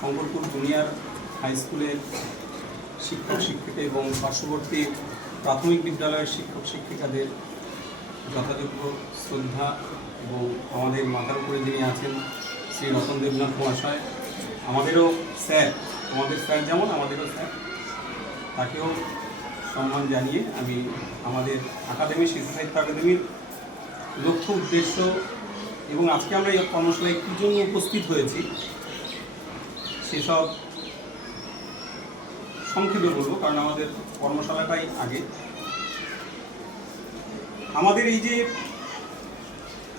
Shankarpur junior high স্কুলের শিক্ষক শিক্ষিকা এবং পার্শ্ববর্তী প্রাথমিক বিদ্যালয়ের শিক্ষক শিক্ষিকাদের যথাযোগ্য শ্রদ্ধা এবং আমাদের মাথার উপরে যিনি আছেন শ্রী রতন দেবনাথ মহাশয়, আমাদেরও স্যার, আমাদের স্যার যেমন আমাদেরও স্যার, তাকেও সম্মান জানিয়ে আমি আমাদের একাডেমি, শিশু সাহিত্য একাডেমির লক্ষ্য উদ্দেশ্য এবং আজকে আমরা এই কর্মশালায় কী জন্য উপস্থিত হয়েছি সেসব সংক্ষেপে বলবো, কারণ আমাদের কর্মশালাটাই আগে। আমাদের এই যে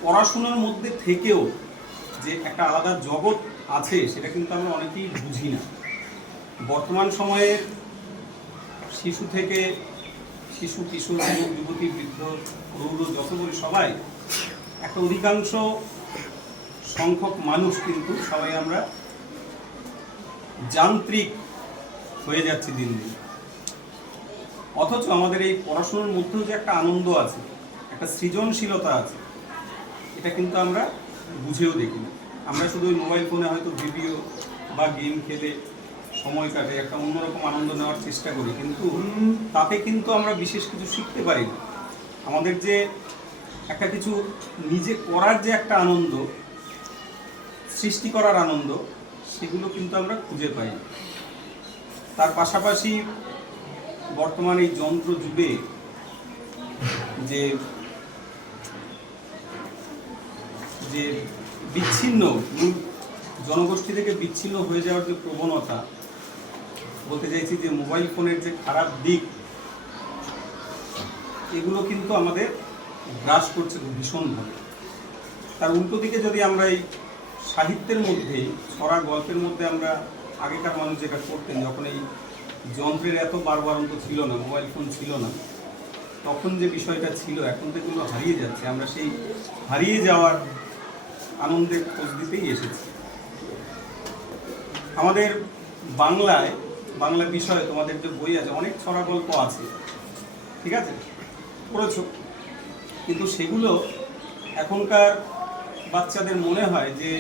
পড়াশোনার মধ্যে থেকেও যে একটা আলাদা জগৎ আছে সেটা কিন্তু আমরা অনেকেই বুঝি না। বর্তমান সময়ে শিশু থেকে শিশু, কিশোর, যুবক, যুবতী, বৃদ্ধ, প্রৌঢ়, যত বলি সবাই একটা অধিকাংশ সংখ্যক মানুষ কিন্তু সবাই আমরা যান্ত্রিক হয়ে যাচ্ছে দিন দিন। অথচ আমাদের এই পড়াশোনার মধ্যেও যে একটা আনন্দ আছে, একটা সৃজনশীলতা আছে, এটা কিন্তু আমরা বুঝেও দেখি না। আমরা শুধু ওই মোবাইল ফোনে হয়তো ভিডিও বা গেম খেলে সময় কাটে, একটা অন্যরকম আনন্দ নেওয়ার চেষ্টা করি, কিন্তু তাতে কিন্তু আমরা বিশেষ কিছু শিখতে পারি না। আমাদের যে একটা কিছু নিজে করার যে একটা আনন্দ, সৃষ্টি করার আনন্দ, সেগুলো কিন্তু আমরা খুঁজে পাই। তার পাশাপাশি বর্তমান এই যন্ত্র যুগে যে যে বিচ্ছিন্ন, জনগোষ্ঠী থেকে বিচ্ছিন্ন হয়ে যাওয়ার যে প্রবণতা, বলতে চাইছি যে মোবাইল ফোনের যে খারাপ দিক, এগুলো কিন্তু আমাদের গ্রাস করছে ভীষণভাবে। তার উল্টো দিকে যদি আমরা এই সাহিত্যের মধ্যে, ছড়া গল্পের মধ্যে আমরা আগেকার মানুষ যেটা করতেন, যখন এই যন্ত্রের এত বারবারন্ত ছিল না, মোবাইল ফোন ছিল না, তখন যে বিষয়টা ছিল এখন তো এগুলো হারিয়ে যাচ্ছে। আমরা সেই হারিয়ে যাওয়ার আনন্দের খোঁজ দিতেই এসেছি। আমাদের বাংলা বিষয়ে তোমাদের যে বই আছে, অনেক ছড়া গল্প আছে, ঠিক আছে, পড়েছো, কিন্তু সেগুলো এখনকার বাচ্চাদের মনে হয় যে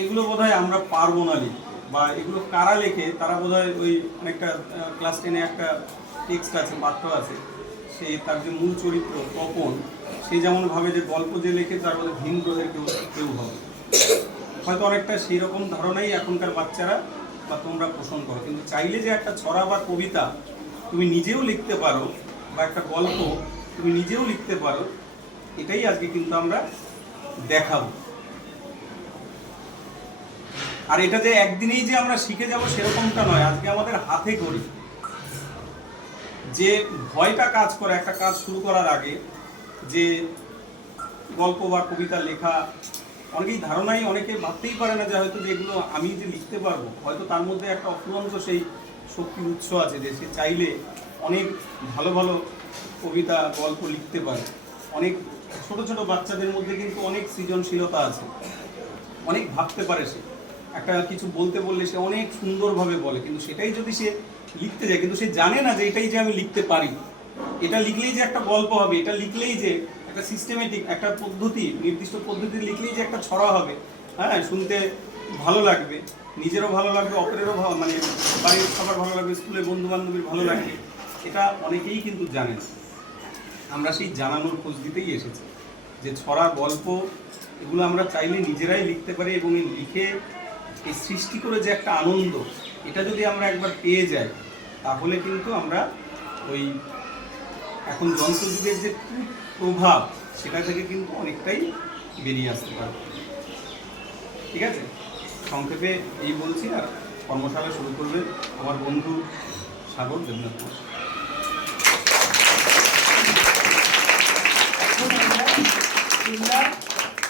এগুলো বোধহয় আমরা পারবো না লিখতে, বা এগুলো কারা লেখে, তারা বোধহয় ওই অনেকটা ক্লাস 10-এ একটা টেক্সট আছে, পাঠ্য আছে, সেই তার যে মূল চরিত্র তপন, সে যেমন ভাবে যে গল্প যে লেখে তার মধ্যে ভিন গ্রহের কেউ হবে, হয়তো অনেকটা সেই রকম ধারণাই এখনকার বাচ্চারা বা তোমরা পোষণ করো। কিন্তু চাইলে যে একটা ছড়া বা কবিতা তুমি নিজেও লিখতে পারো, বা একটা গল্প তুমি নিজেও লিখতে পারো, এটাই আজকে কিন্তু আমরা দেখাবো। আর এটা যে একদিনেই যে আমরা শিখে যাব সেরকমটা নয়। আজকে আমাদের হাতে করি যে ভয়টা কাজ করে একটা কাজ শুরু করার আগে, যে গল্প বা কবিতা লেখা, অনেকেই ধারণাই, অনেকে ভাবতেই পারে না যে হয়তো যে এগুলো আমি যে লিখতে পারবো, হয়তো তার মধ্যে একটা অফুরন্ত সেই শক্তির উৎস আছে যে সে চাইলে অনেক ভালো ভালো কবিতা, গল্প লিখতে পারে। অনেক ছোট ছোট বাচ্চাদের মধ্যে কিন্তু অনেক সৃজনশীলতা আছে, অনেক ভাবতে পারে, সে একটা কিছু বলতে বললে সে অনেক সুন্দরভাবে বলে, কিন্তু সেটাই যদি সে লিখতে যায়, কিন্তু সে জানে না যে এটাই যে আমি লিখতে পারি, এটা লিখলেই যে একটা গল্প হবে, এটা লিখলেই যে একটা সিস্টেমেটিক একটা পদ্ধতি, নির্দিষ্ট পদ্ধতি লিখলেই যে একটা ছড়া হবে, হ্যাঁ, শুনতে ভালো লাগবে, নিজেরও ভালো লাগবে, অপরেরও ভালো, মানে বাড়ির সবার ভালো লাগবে, স্কুলের বন্ধু বান্ধবীর ভালো লাগবে, এটা অনেকেই কিন্তু জানে না। আমরা সেই জানানোর খোঁজ দিতেই এসেছি যে ছড়া, গল্প, এগুলো আমরা চাইলে নিজেরাই লিখতে পারি, এবং এই লিখে এই সৃষ্টি করে যে একটা আনন্দ, এটা যদি আমরা একবার পেয়ে যাই, তাহলে কিন্তু আমরা ওই এখন যন্ত্রযুগের যে প্রভাব, সেটা থেকে কিন্তু অনেকটাই বেরিয়ে আসতে পারবে। ঠিক আছে, সংক্ষেপে এই বলছি। আর কর্মশালা শুরু করবে আমার বন্ধু সাগর দেবনাথ।